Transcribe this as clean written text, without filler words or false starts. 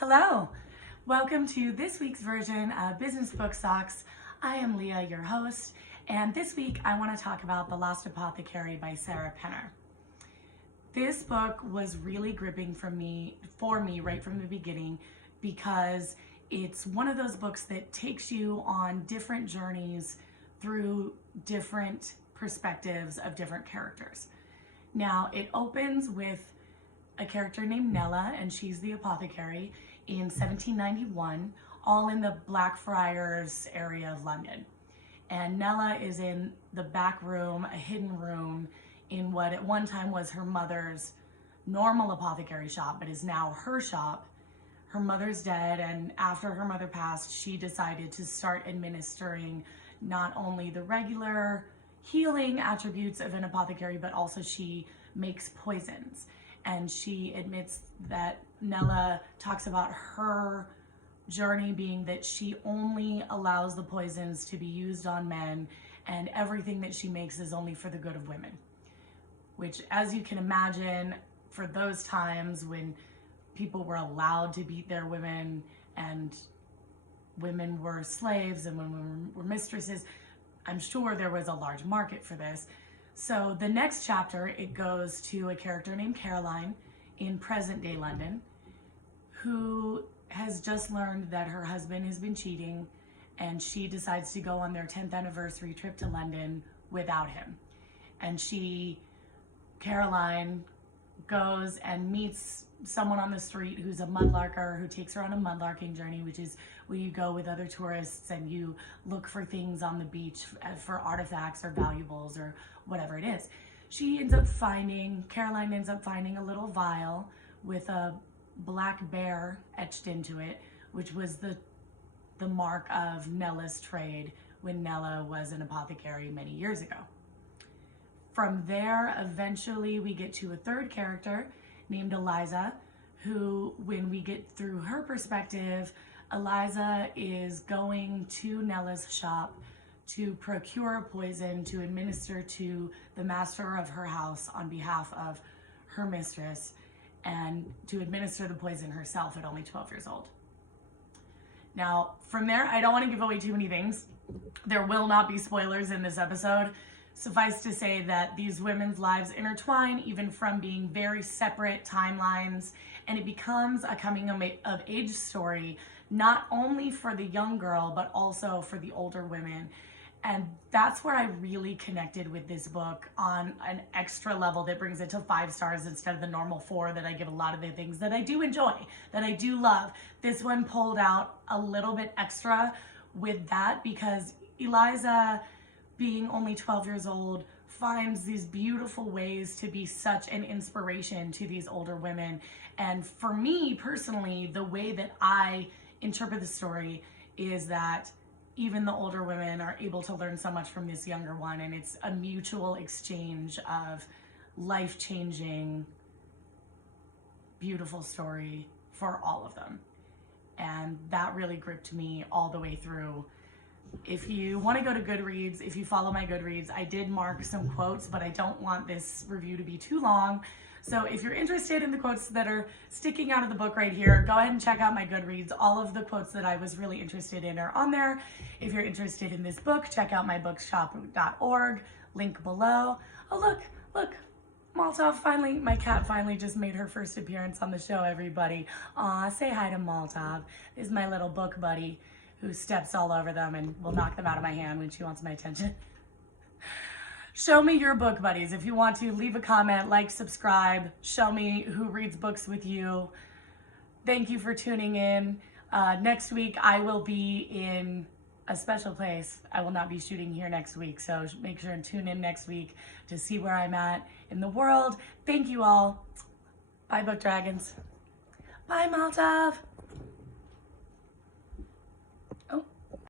Hello, welcome to this week's version of Business Book Socks. I am Leah, your host, and this week I want to talk about The Lost Apothecary by Sarah Penner. This book was really gripping for me right from the beginning because it's one of those books that takes you on different journeys through different perspectives of different characters. Now, it opens with a character named Nella, and she's the apothecary in 1791, all in the Blackfriars area of London. And Nella is in the back room, a hidden room, in what at one time was her mother's normal apothecary shop, but is now her shop. Her mother's dead, and after her mother passed, she decided to start administering not only the regular healing attributes of an apothecary, but also she makes poisons. And she admits that Nella talks about her journey being that she only allows the poisons to be used on men, and everything that she makes is only for the good of women. Which, as you can imagine, for those times when people were allowed to beat their women and women were slaves and women were mistresses, I'm sure there was a large market for this. So the next chapter, it goes to a character named Caroline in present day London, who has just learned that her husband has been cheating, and she decides to go on their 10th anniversary trip to London without him. And Caroline, goes and meets someone on the street who's a mudlarker, who takes her on a mudlarking journey, which is where you go with other tourists and you look for things on the beach for artifacts or valuables or whatever it is. Caroline ends up finding a little vial with a black bear etched into it, which was the mark of Nella's trade when Nella was an apothecary many years ago. From there, eventually we get to a third character named Eliza, who, when we get through her perspective, Eliza is going to Nella's shop to procure a poison to administer to the master of her house on behalf of her mistress, and to administer the poison herself at only 12 years old. Now, from there, I don't want to give away too many things. There will not be spoilers in this episode. Suffice to say that these women's lives intertwine, even from being very separate timelines, and it becomes a coming of age story, not only for the young girl, but also for the older women. And that's where I really connected with this book on an extra level that brings it to 5 stars instead of the normal 4 that I give a lot of the things that I do enjoy, that I do love. This one pulled out a little bit extra with that because Eliza, being only 12 years old, finds these beautiful ways to be such an inspiration to these older women. And for me personally, the way that I interpret the story is that even the older women are able to learn so much from this younger one, and it's a mutual exchange of life-changing, beautiful story for all of them. And that really gripped me all the way through. If you want to go to Goodreads, if you follow my Goodreads, I did mark some quotes, but I don't want this review to be too long. So if you're interested in the quotes that are sticking out of the book right here, go ahead and check out my Goodreads. All of the quotes that I was really interested in are on there. If you're interested in this book, check out mybookshop.org, link below. Oh, look, Maltov my cat finally just made her first appearance on the show, everybody. Aw, say hi to Maltov. This is my little book buddy who steps all over them and will knock them out of my hand when she wants my attention. Show me your book buddies. If you want to, leave a comment, like, subscribe. Show me who reads books with you. Thank you for tuning in. Next week, I will be in a special place. I will not be shooting here next week, so make sure and tune in next week to see where I'm at in the world. Thank you all. Bye, Book Dragons. Bye, Maltov.